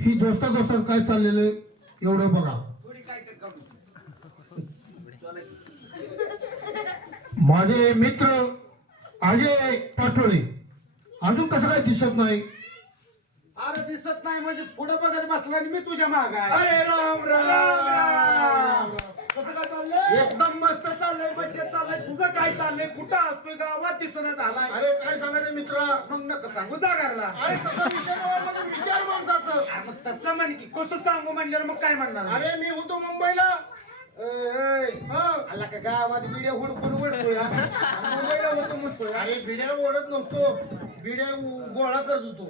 ही दोस्ता दोस्तात काय चाललेलं आहे? एवढं बघा. माझे मित्र अजय पाठोळे अजून कसं काय दिसत नाही? अरे दिसत नाही म्हणजे पुढे बघत बसला मी तुझ्या माग अरे राम राम, राम. कसं काय चाललंय? एकदम मस्त चाललंय मज्जेत चाललंय. तुझं काय चाललंय? कुठं असतोय गावात दिसणं झालाय? अरे काय सांगायचं मित्र? मग नका सांगू जागारला. अरे तसा विचार माझा विचार माणसाचं अरे मग तसं म्हण की कसं सांगू म्हणल्यावर मग काय म्हणणार? अरे मी होतो मुंबईला. ए, ए, हा. आला का गावात बिड्या हुडकून उडतोय हा? मुंबईला होतो म्हणतोय? अरे बिड्या ओढत नव्हतो. बिड्या गोळा करत होतो.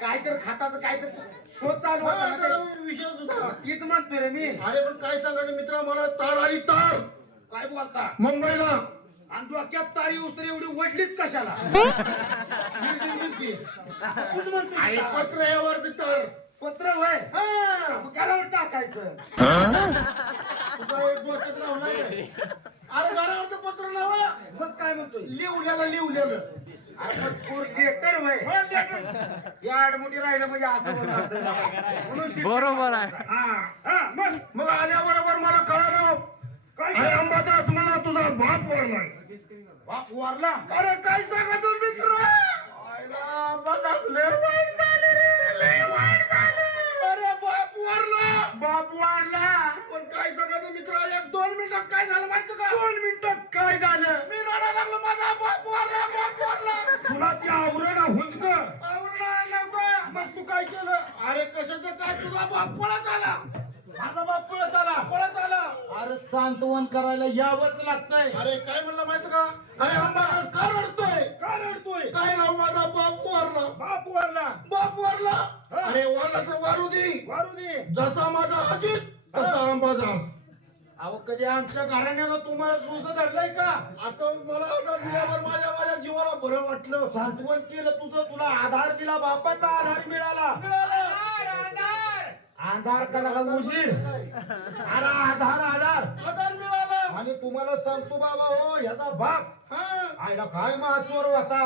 काय तर खाताचं काय तर शोध चालू होता ना ते. होता. तीच म्हणतोय रे मी. अरे पण काय सांगायचं मित्र मला तार आली तार. काय बोलता? मुंबईला. आणि डोक्यात तारी उसरी एवढी वडलीच कशाला? तूच अरे तार. पत्र यावरती तार. पत्र होय? हा. घरावर टाकायचं. तुझा एक डोक्यात लावला नाही. अरे घरावरचं पत्र लावा. मग काय म्हणतोय? लिवल्याला लिवल्यालं हा, राहिलं म्हणजे असं होत असतं. म्हणून शिक्षण- बरोबर आहे. मग मग आल्याबरोबर मला कळालं काय अरे अंबादास मला तुझा बाप वरलाय बाप वारला? अरे काय सांगा तू मित्र. अरे बाप वारला. बाप वाढला. पण काय सांगायचं मित्र? एक दोन मिनिटात काय झालं माहिती का? दोन मिनिटात काय झालं? मी रडायला लागलो माझा बाप वारला बाप वारला तुला ते आवरण हुंदक आवरला नव्हतं मग तू काय केलं अरे कशाचं काय? तुझा बाप पळत आला. माझा बाप पळत आला. पळत आला. अरे सांत्वन करायला यावंच लागतंय. अरे काय म्हणलं माहिती का? अरे अंबादास का रडतोय? का रडतोय? काय नाव माझा? बाप वारला. बाप वारला. बाप वारला? अरे वारला तर वारू दे वारू दे जसा माझा अजित तसा अंबादास अहो कधी आमच्या घराण्यानं तुम्हाला तुझं धरलंय का? असं मला आधार दिल्यावर माझ्या माझ्या जीवाला बरं वाटलं. सांत्वन केलं तुझं तुला आधार दिला बापाचा आधार मिळाला. आधार कला का उजीड अरे आधार आधार. आधार मिळाला. आणि तुम्हाला सांगतो बाबा हो याचा बाप. हा. आयला काय महाचोर होता?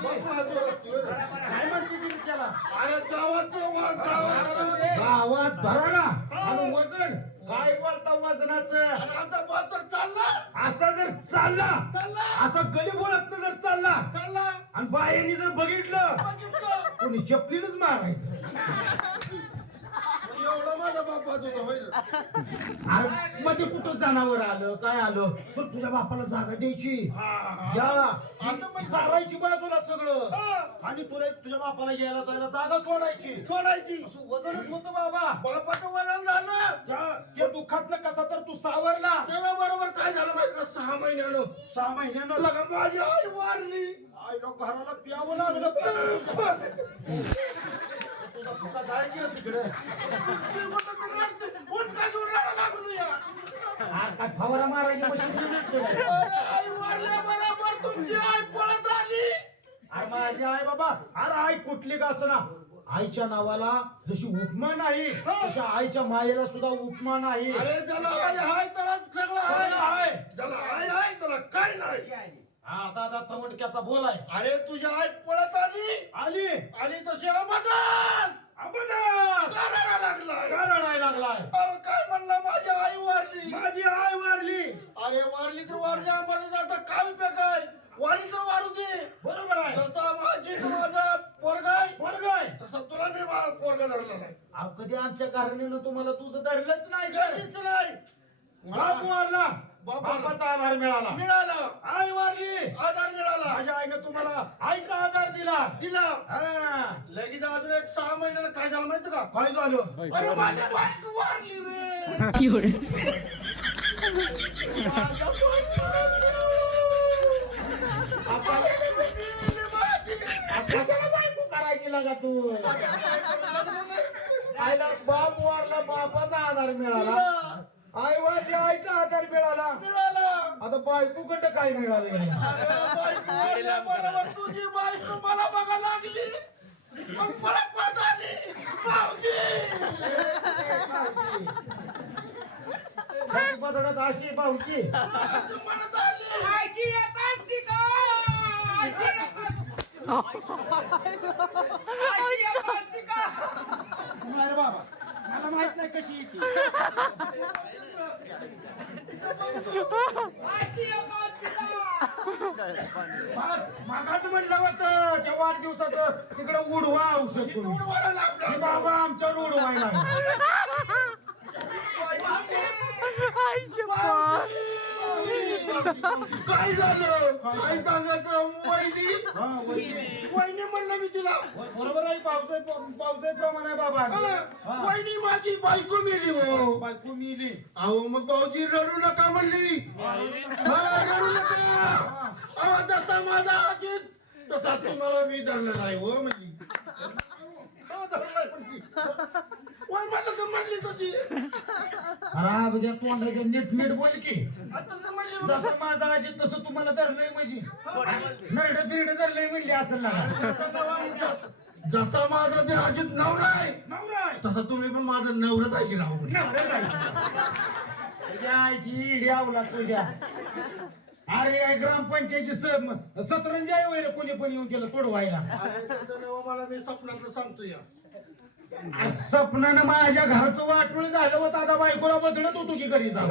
काय म्हणते ती त्याला अरे गावाचं वा- गावाचं गावात धराला आणि वजन. काय बोलता वजनाचं? आमचा बाप तर चालला. असा जर चालला चालला. असं गली बोलत जर चालला. चालला. आणि बायांनी जर बघितलं बघितलं. कोणी चपलीनच मारायचं. होता होय. अरे मध्ये कुठं जनावर आलं? काय आलं? पण तुझ्या बापाला जागा द्यायची. या. असं पण चारायची बाजूला सगळं. आणि तुला तुझ्या बापाला यायला जायला जागा सोडायची. सोडायची. असं वजनच होतं बाबा. बापाचं वजन झालं. त्या दुःखातनं कसा तर तू सावरला. त्याच्या बरोबर काय झालं माहिती का? सहा महिन्यानं. सहा महिन्यानं? लगा माझी आई वारली. आईला घराला प्यावं लागलं. तुझा फुका जायची ना तिकडे मी रडते. कोण काय घेऊन रडायला लागलो या अरे काय फवारा मारायची मशीन नाही अरे आई वारल्या बरोबर तुमची आई पळत आली. अरे माझी आई बाबा अरे आई कुठली का असं आईच्या नावाला जशी उपमा नाही तशा आईच्या मायेला सुद्धा उपमा नाही. अरे आई हाय त्याला सगळं सगळं हाय आहे. त्याला आई आहे त्याला काय नाही. हा दादा चवंडक्याचा बोल आहे. अरे तुझी आई पळत आली. आली. आली तशी अबदान अबदास करायला लागला का रडायला लागलाय अरे काय म्हणला माझी आई वारली माझी आई वारली अरे वारली तर वारली आम्हाला जाता काय उपयोग आहे वारली तर वारू दे बरोबर आहे जसा माझी तर माझा पोरगाय वर्ग आहे तसा तुला मी मा- पोरगा धरला नाही अहो कधी आमच्या कारणानं तुम्हाला तुझं धरलंच नाही कधीच नाही. बाप वारला बाप बापाचा आधार मिळाला. मिळाला. आई वारली. आधार मिळाला. माझ्या आईनं तुम्हाला आईचा आधार दिला. दिला. हा. लगेच अजून एक सहा महिन्यानं काय झालं माहिती का? काय झालं? अरे माझी बायको वारली रे. कशाला बायको करायची लागा तू? आईला बाप वारला बापाचा आधार मिळाला. आई वारली आईचा आधार मिळाला. मिळाला. आता बायको कडे काय मिळालं याला? अरे बायको तुझी बायको मला बघा लागली. मग पळत पळत आली. भाऊजी. छाती पातळात अशी म्हणत आली. आईची येत असती का? आईची येत असती. कशी येते? मागाच म्हणलं होतं त्या वाढदिवसाचं तिकडे उडवा औषध तुम्ही. हे बाबा आमच्यावर उडवायला काय झालं काय सांगायचं वहिनी हा, वहिनी. म्हणलं मी तिला बरोबर आहे पावसाई प्रमाण आहे बाबा हा, हा. वहिनी माझी बायको मेली हो बायको मिली अहो मग भाऊजी रडू नका म्हणली हा, रडू नका अहो जसा माझा अजित तसा तुम्हाला मी धरलेला आहे हो म्हणजे हो, धरलाय म्हणली. वय म्हणलं तर म्हणली तशी. खराब घ्या तोंडाच्या नीट नीट बोल की. आता तर म्हणली मग. जसं माझा अजित तसं तुम्हाला धरलंय म्हणजे नरड बिरड धरलंय म्हणली असेल ना जसा माझा ते अजित नवरा आहे. नवरा आहे. तसा तुम्ही पण माझा नवराच आहे की राहू. तुझ्या आईची इडी आवला तुझ्या. अरे या ग्रामपंचायतची स- सतरंजी आहे वैर कोणी पण येऊन केलं तोडवायला. तसं नवं मला मी स्वप्नातलं सांगतो या. सपनानं माझ्या घरचं वाटोळ झालं होतं. आता बायकोला बदलत होतो की घरी जाऊन.